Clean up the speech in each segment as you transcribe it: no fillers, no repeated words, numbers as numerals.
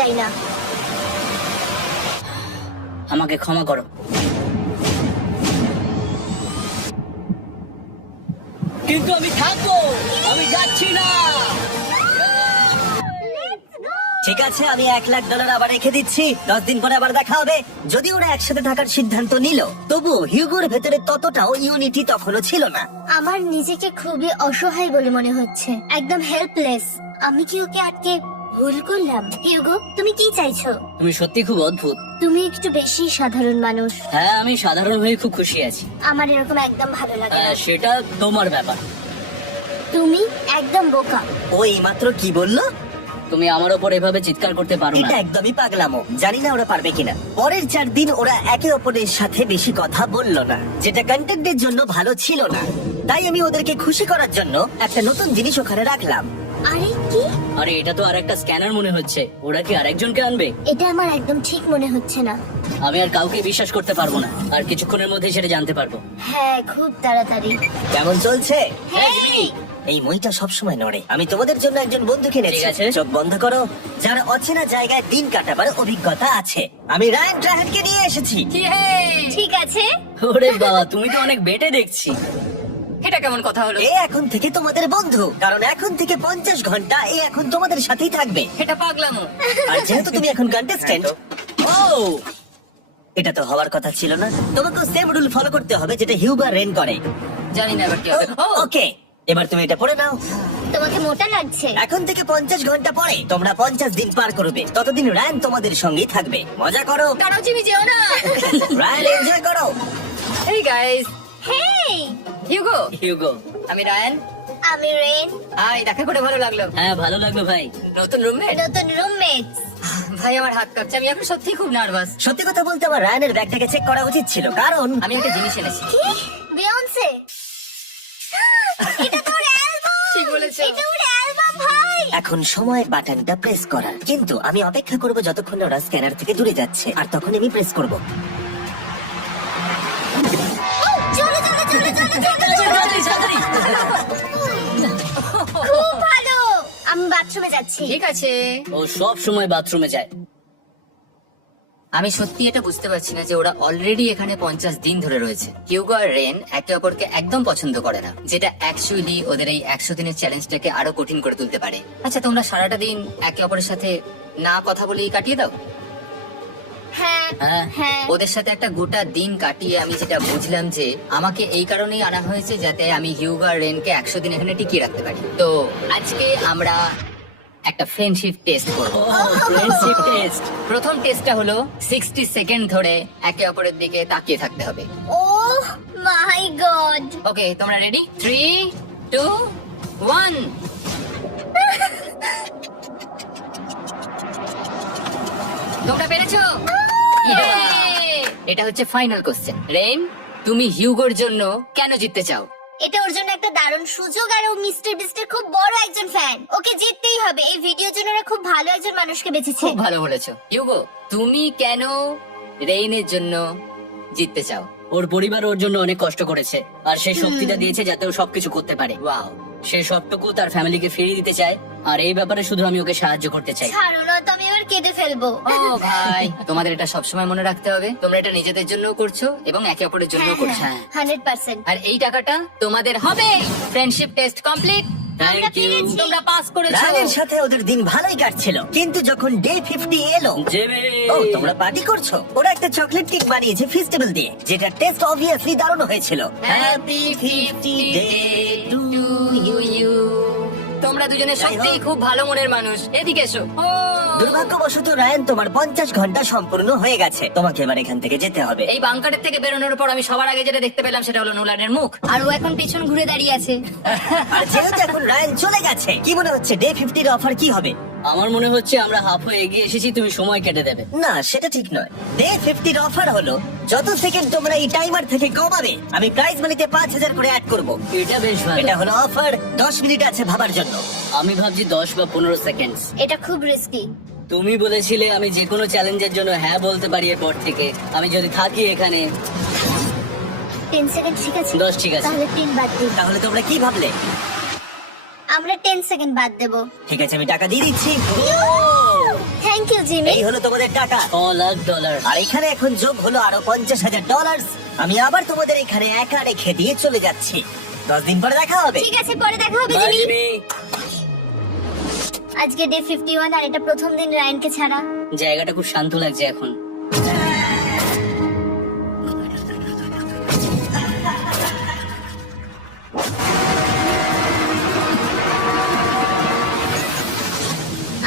চাই না। আমাকে ক্ষমা করো। কিন্তু আমি থাকবো, আমি যাচ্ছি না। ঠিক আছে, আমি $1,00,000 আবার রেখে দিচ্ছি। 10 দিন পরে আবার দেখা হবে। যদি ওরা একসাথে থাকার সিদ্ধান্ত নিল, তবু হিউগোর ভেতরে ততটাও ইউনিটি তখনও ছিল না। আমার নিজেকে খুবই অসহায় বলে মনে হচ্ছে, একদম হেল্পলেস। আমি কি ওকে আটকে ভুল করলাম? হিউগো, তুমি কি চাইছো? তুমি সত্যি খুব অদ্ভুত। তুমি একটু বেশি সাধারণ মানুষ। হ্যাঁ, আমি সাধারণ হয়ে খুব খুশি আছি। আমার এরকম একদম ভালো লাগে না। সেটা তোমার ব্যাপার। তুমি একদম বোকা। ওই মাত্র কি বললো? তুমি আমার ওপর এভাবে চিৎকার করতে পারো না। এটা একদমই পাগলামো। জানি না ওরা পারবে কিনা। পরের 4 দিন ওরা একে অপরের সাথে বেশি কথা বললো না, যেটা কন্টেন্টের জন্য ভালো ছিল না। তাই আমি ওদেরকে খুশি করার জন্য একটা নতুন জিনিস ওখানে রাখলাম। আরে কি? আরে এটা তো আরেকটা স্ক্যানার মনে হচ্ছে। ওরা কি আরেকজনকে আনবে? এটা আমার একদম ঠিক মনে হচ্ছে না। আমি আর কাউকে বিশ্বাস করতে পারবো না। আর কিছুক্ষণের মধ্যে সেটা জানতে পারবো। হ্যাঁ, খুব তাড়াতাড়ি। কেমন চলছে? হেই! এই মইটা সবসময় নড়ে। আমি তোমাদের জন্য একজন বন্ধু কিনেছি। চোখ বন্ধ করো। যার অচেনা জায়গায় দিন কাটাবার অভিজ্ঞতা আছে। আমি রায়ান ট্রাহেনকে নিয়ে এসেছি। ঠিক আছে। ওরে বাবা, তুমি তো অনেক বেটে দেখছি। এটা কেমন কথা হলো? এ এখন থেকে তোমাদের বন্ধু, কারণ এখন থেকে 50 ঘন্টা এ এখন তোমাদের সাথেই থাকবে। এটা পাগলামো। আর যেহেতু তুমি এখন কন্টেস্ট্যান্ট, ও এটা তো হওয়ার কথা ছিল না। তোমাকে সেম রুল ফলো করতে হবে যেটা হিউগো আর রেন করে। জানি না এবার কি হবে। ওকে, এবার তুমি এটা পড়ে নাও। তোমাকে মোটা লাগছে। এখন থেকে 50 ঘন্টা পরে তোমরা 50 দিন পার করবে। ততদিন রায়ান তোমাদের সঙ্গেই থাকবে। মজা করো। দাঁড়াও জিমি, যেও না। রায়ান এনজয় করো। হেই গাইস, হেই, হিউগো। হিউগো। আমি রায়ান। আমি রেন। হাই, দেখা করে ভালো লাগলো। হ্যাঁ, ভালো লাগলো ভাই। নতুন রুমমেট। নতুন রুমমেটস। ভাই আমার হাত কাঁপছে, আমি এখন সত্যি খুব নার্ভাস। সত্যি কথা বলতে আমার রায়ানের ব্যাগটাকে চেক করা উচিত ছিল, কারণ আমি একটা জিনিস এনেছি। কি? বিয়ন্সে? এটা তোর অ্যালবাম। ঠিক বলেছো। এটা ওর অ্যালবাম ভাই। এখন সময় বাটনটা প্রেস করার। কিন্তু আমি অপেক্ষা করব যতক্ষণ না ওরা স্ক্যানার থেকে দূরে যাচ্ছে, আর তখন আমি প্রেস করব। চলো চলো চলো চলো চলো। খুব ভালো। আমি বাথরুমে যাচ্ছি। ঠিক আছে। ও সব সময় বাথরুমে যায়। আমি সত্যি এটা বুঝতে পারছি না যে ওরা অলরেডি এখানে 50 দিন ধরে রয়েছে। হিউগো আর রেন একে অপরকে একদম পছন্দ করে না, যেটা অ্যাকচুয়ালি ওদের এই 100 দিনের চ্যালেঞ্জটাকে আরো কঠিন করে তুলতে পারে। আচ্ছা, তোমরা সারাটা দিন একে অপরের সাথে না কথা বলেই কাটিয়ে দাও? হ্যাঁ হ্যাঁ। হ্যাঁ। ওদের সাথে একটা গোটা দিন কাটিয়ে আমি যেটা বুঝলাম যে আমাকে এই কারণেই আনা হয়েছে যাতে আমি হিউগো আর রেনকে 100 দিন এখানে টিকিয়ে রাখতে পারি। তো আজকে আমরা একটা ফ্রেন্ডশিপ টেস্ট করব। Friendship test. প্রথম টেস্টটা হলো 60 সেকেন্ড ধরে একে অপরের দিকে তাকিয়ে থাকতে হবে। ওহ মাই গড। ওকে, তোমরা রেডি? 3, 2, 1। তোমরা পেরেছো? Yay! এটা হচ্ছে ফাইনাল কোশ্চেন। রেন, তুমি হিউগোর জন্য কেন জিততে চাও? এটা ওর জন্য একটা দারুণ সুযোগ, আর ও মিস্টার বিস্টের খুব বড় একজন ফ্যান। ওকে জিততেই হবে। এই ভিডিওর জন্য ওরা খুব ভালো একজন মানুষকে বেঁচেছে। খুব ভালো বলেছো। হিউগো, তুমি কেন রেইনের জন্য জিততে চাও? ওর পরিবার ওর জন্য অনেক কষ্ট করেছে, আর সেই শক্তিটা দিয়েছে যাতে ও সবকিছু করতে পারে। ওয়াও। সে সবটুকু তার ফ্যামিলিকে ফিরিয়ে দিতে চায়, আর এই ব্যাপারে শুধু আমি ওকে সাহায্য করতে চাই। ছাড়ো না, তো আমি এবার কেঁদে ফেলবো। ও ভাই, তোমাদের এটা সবসময় মনে রাখতে হবে। তোমরা এটা নিজেদের জন্য করছো এবং একে অপরের জন্য করছো। 100%। আর এই টাকাটা তোমাদের হবে। Friendship test complete. Thank you. তোমরা পাস করেছো। রায়ানের সাথে ওদের দিন ভালোই কাটছিল, কিন্তু যখন ডে 50 এলো, ও তোমরা পার্টি করছো। ওরা একটা চকলেট কেক বানিয়েছে ফেস্টিভ্যাল দিয়ে, যেটা টেস্ট অবভিয়াসলি দারুণ হয়েছিল। Happy 50 day to you. তোমরা দুজনে সত্যিই খুব ভালো মনের মানুষ। এদিকে এসো। ও দুর্ভাগ্যবশত রায়ান, তোমার 50 ঘন্টা সম্পূর্ণ হয়ে গেছে। তোমাকে এবার এখান থেকে যেতে হবে। এই বাংকারের থেকে বেরোনোর পর আমি সবার আগে যেটা দেখতে পেলাম সেটা হলো নোলানের মুখ। আর ও এখন পেছন ঘুরে দাঁড়িয়ে আছে। আর যেহেতু এখন রায়ান চলে গেছে, কি মনে হচ্ছে ডে 50 এর অফার কি হবে? আমার মনে হচ্ছে আমরা হাফ হয়ে এগিয়ে এসেছি, তুমি সময় কেটে দেবে। না, সেটা ঠিক নয়। ডে 50 এর অফার হলো যত সেকেন্ড তোমরা এই টাইমার থেকে কমাবে, আমি প্রাইজ মানিতে 5000 করে অ্যাড করব। এটা বেশ ভালো। এটা হলো অফার। 10 মিনিট আছে ভাবার জন্য। আমি ভাবছি 10 বা 15 সেকেন্ড। এটা খুব রিস্কি। তুমি বলেছিলে আমি যে কোনো চ্যালেঞ্জের জন্য হ্যাঁ বলতে পারি এরপর থেকে। আমি যদি থাকি এখানে 10 সেকেন্ড ঠিক আছে? 10 ঠিক আছে। তাহলে 3 বাদ দিই। তাহলে তোমরা কি ভাবলে? আমরা 10 সেকেন্ড বাদ দেব। ঠিক আছে, আমি টাকা দিয়ে দিচ্ছি। Thank you Jimmy. জিমি? এই হলো তোমাদের টাকা $6,00,000। আর এখানে এখন যোগ হলো আরো $50,000। আমি আবার তোমাদের এখানে একা রেখে দিয়ে চলে যাচ্ছি। 10 দিন পরে দেখা হবে। ঠিক আছে, পরে দেখা হবে বাই জিমি। জিমি। আজকে ডে 51 আর এটা প্রথম দিন রায়ানকে ছাড়া। জায়গাটা খুব শান্ত লাগছে এখন।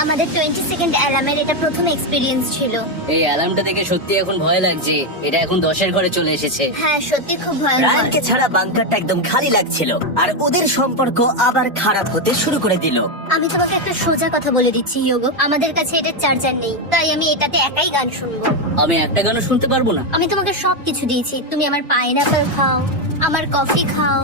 আমাদের 20 সেকেন্ড অ্যালার্মের এটা প্রথম এক্সপেরিয়েন্স ছিল। এই অ্যালার্মটা দেখে সত্যি এখন ভয় লাগছে। এটা এখন 10-এর ঘরে চলে এসেছে। হ্যাঁ, সত্যি খুব ভয়ঙ্কর। রায়ানকে ছাড়া বাংকারটা একদম খালি লাগছিল, আর ওদের সম্পর্ক আবার খারাপ হতে শুরু করে দিল। আমি তোমাকে একটা সোজা কথা বলে দিচ্ছি হিউগো, আমাদের কাছে এটা চার্জার নেই, তাই আমি এটাতে একাই গান শুনবো। আমি একটা গানও শুনতে পারবো না। আমি তোমাকে সবকিছু দিয়েছি, তুমি আমার পাইনাপল খাও, আমার কফি খাও,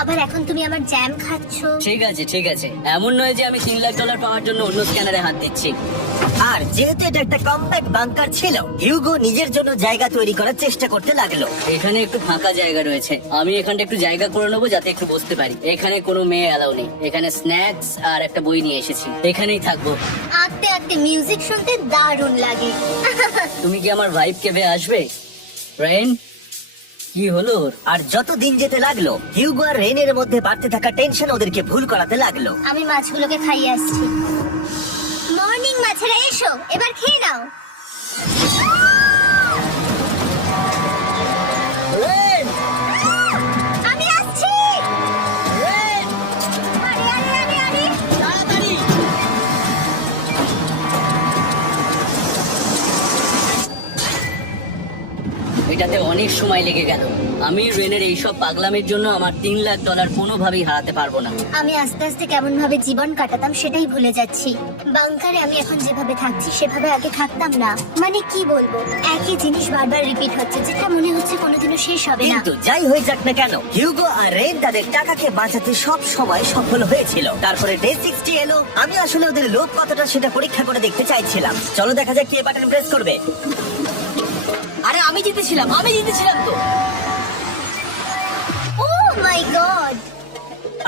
আবার এখন তুমি আমার জ্যাম খাচ্ছো। ঠিক আছে ঠিক আছে, এমন নয় যে আমি $3,00,000 পাওয়ার জন্য অন্য স্ক্যানারে হাত দিচ্ছি। আর যেহেতু এটা একটা কম্প্যাক্ট বাংকার ছিল, হিউগো নিজের জন্য জায়গা তৈরি করার চেষ্টা করতে লাগলো। এখানে একটু ফাঁকা জায়গা রয়েছে, আমি এখানটা একটু জায়গা করে নেবো যাতে একটু বসতে পারি। এখানে কোনো মেয়ে অ্যালাউ নেই। এখানে স্ন্যাক্স আর একটা বই নিয়ে এসেছি, এখানেই থাকবো। আঁকতে আঁকতে মিউজিক শুনতে দারুণ লাগে। তুমি কি আমার ভাইব কেবে আসবে রেন? কি হলো ওর? আর যত দিন যেতে লাগলো, হিউগো আর রেনের মধ্যে বাড়তে থাকা টেনশন ওদেরকে ভুল করাতে লাগলো। আমি মাছগুলোকে খাইয়ে আসছি। মর্নিং মাছেরা, এসো এবার খেয়ে নাও। রেন! আমি আসছি। রেন! আরে আরে আরে আরে, তাড়াতাড়ি! এটাতে অনেক সময় লেগে গেল। আমি রেনের এইসব পাগলামের জন্য আমার $3,00,000 কোনোভাবেই হারাতে পারবো না। আমি আস্তে আস্তে কেমন ভাবে জীবন কাটাতাম সেটাই ভুলে যাচ্ছি। বাংকারে আমি এখন যেভাবে থাকছি সেভাবে আগে থাকতাম না। মানে কি বলবো, একই জিনিস বারবার রিপিট হচ্ছে, যেটা মনে হচ্ছে কোনোদিনও শেষ হবে না। কিন্তু যাই হয়ে যাক না কেন, হিউগো আর রেন তাদের টাকাকে বাঁচাতে সব সময় সফল হয়েছিল। তারপরে ডে 60 এলো। আমি আসলে ওদের লোভ কতটা সেটা পরীক্ষা করে দেখতে চাইছিলাম। চলো দেখা যাক কে বাটন প্রেস করবে। আরে আমি জিতেছিলাম তো। ও মাই গড,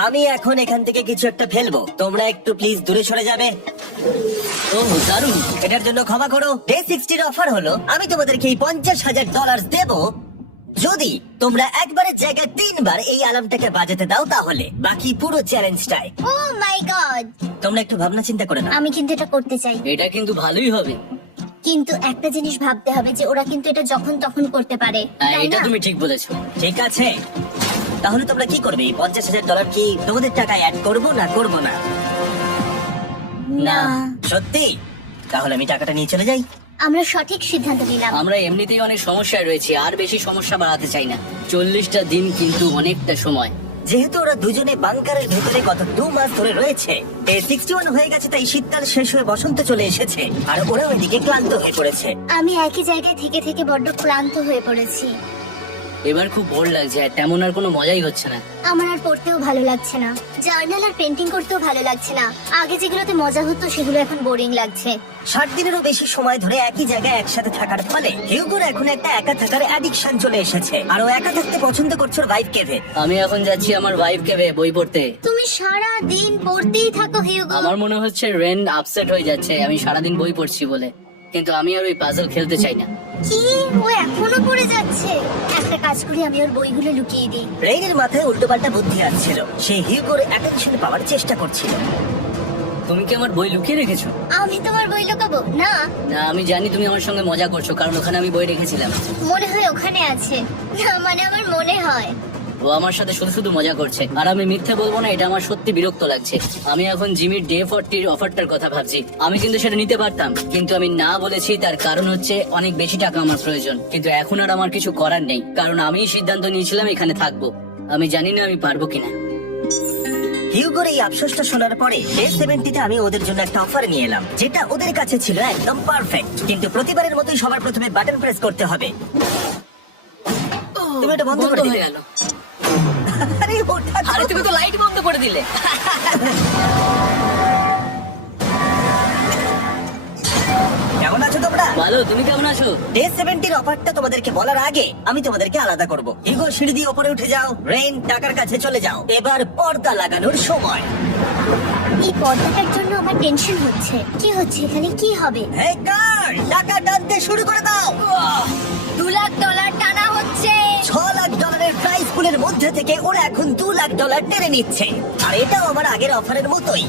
আমি এখন এখান থেকে কিছু একটা ফেলবো, তোমরা একটু প্লিজ দূরে সরে যাবে। ও দারুণ! এটার জন্য ক্ষমা করো। ডে 60 অফার হলো আমি তোমাদেরকে এই $50,000 দেব যদি তোমরা একবারের জায়গায় 3 বার এই অ্যালার্মটাকে বাজাতে দাও, তাহলে বাকি পুরো চ্যালেঞ্জটাই। ও মাই গড। তোমরা একটু ভাবনা চিন্তা করে নাও। আমি কিন্তু এটা করতে চাই, এটা কিন্তু ভালোই হবে। কিন্তু একটা জিনিস ভাবতে হবে যে ওরা কিন্তু এটা যখন তখন করতে পারে, হ্যাঁ, তাই এটা না? তুমি ঠিক বলেছো। ঠিক আছে, তাহলে তোমরা কি করবে? এই $50,000 কি তোমাদের টাকায় অ্যাড করবো না করবো না? না, সত্যি? তাহলে আমি টাকাটা নিয়ে চলে যাই। আমরা সঠিক সিদ্ধান্ত নিলাম। আমরা এমনিতেই অনেক সমস্যায় রয়েছি, আর বেশি সমস্যা বাড়াতে চাই না। 40টা দিন কিন্তু অনেকটা সময়। যেহেতু ওরা দুজনে বাংকারের ভেতরে গত 2 মাস ধরে রয়েছে, ডে 61 হয়ে গেছে, তাই শীতকাল শেষ হয়ে বসন্ত চলে এসেছে, আর ওরা ওইদিকে ক্লান্ত হয়ে পড়েছে। আমি একই জায়গায় থেকে থেকে বড্ড ক্লান্ত হয়ে পড়েছি। এবার খুব বোর লাগছে, আর তেমন আর কোনো মজাই হচ্ছে না। আমার আর পড়তেও ভালো লাগছে না, জার্নাল আর পেন্টিং করতেও ভালো লাগছে না। আগে যেগুলোতে মজা হতো সেগুলো এখন বোরিং লাগছে। 60 দিনেরও বেশি সময় ধরে একই জায়গায় একসাথে থাকার ফলে হিউগোর এখন একটা একা থাকার অ্যাডিকশন চলে এসেছে, আর ও একা থাকতে পছন্দ করছে ওর ভাইফ কেভে। আমি এখন যাচ্ছি আমার ওয়াইফ কেবে বই পড়তে। তুমি সারা দিন পড়তেই থাকো হিউগো। আমার মনে হচ্ছে রেন আপসেট হয়ে যাচ্ছে আমি সারাদিন বই পড়ছি বলে, কিন্তু আমি আর ওই পাজল খেলতে চাই না। কি, ও এখনো পড়ে যাচ্ছে? একটা কাজ করি, আমি ওর বইগুলো লুকিয়ে দিই। রেইনের মাথায় উল্টোপাল্টা বুদ্ধি আসছিল, সে হিউগোর অ্যাটেনশন পাওয়ার চেষ্টা করছিল। তুমি কি আমার বই লুকিয়ে রেখেছো? আমি তোমার বই লুকাবো না? না, আমি জানি তুমি আমার সঙ্গে মজা করছো, কারণ ওখানে আমি বই রেখেছিলাম। মনে হয় ওখানে আছে। না মানে আমার মনে হয়। ও আমার সাথে শুধু শুধু মজা করছে, আর আমি মিথ্যে বলবো না, এটা আমার সত্যি বিরক্ত লাগছে। আমি এখন জিমির ডে 40 অফারটার কথা ভাবছি। আমি কিন্তু সেটা নিতে পারতাম, কিন্তু আমি না বলেছি, তার কারণ হচ্ছে অনেক বেশি টাকা আমার প্রয়োজন। কিন্তু এখন আর আমার কিছু করার নেই, কারণ আমি সিদ্ধান্ত নিয়েছিলাম এখানে থাকবো। আমি জানি না আমি পারবো কিনা। হিউগোর এই আফসোসটা শোনার পরে ডে 70 আমি ওদের জন্য একটা অফার নিয়ে এলাম, যেটা ওদের কাছে ছিল একদম পারফেক্ট। কিন্তু প্রতিবারের মতোই সবার প্রথমে বাটন প্রেস করতে হবে। তুমি এটা বন্ধ করে দিলে। হয়ে গেল। আরে ওটা তো- আরে তুমি তো লাইট বন্ধ করে দিলে। কেমন আছো তোমরা? ভালো, তুমি কেমন আছো? ডে 70 অফারটা তোমাদেরকে বলার আগে আমি তোমাদেরকে আলাদা করব। হিগো সিঁড়ি দিয়ে উপরে উঠে যাও, রেইন টাকার কাছে চলে যাও। এবার পর্দা লাগানোর সময়। এই পর্দাটার জন্য আমার টেনশন হচ্ছে। কি হচ্ছে এখানে, কি হবে? এই কার টাকা টানতে শুরু করে দাও। $2 লাখ টানা হচ্ছে। $6 লাখ প্রাইস পুলের মধ্যে থেকে ওরা এখন $2 লাখ টেনে নিচ্ছে। আর এটাও আমার আগের অফারের মতোই।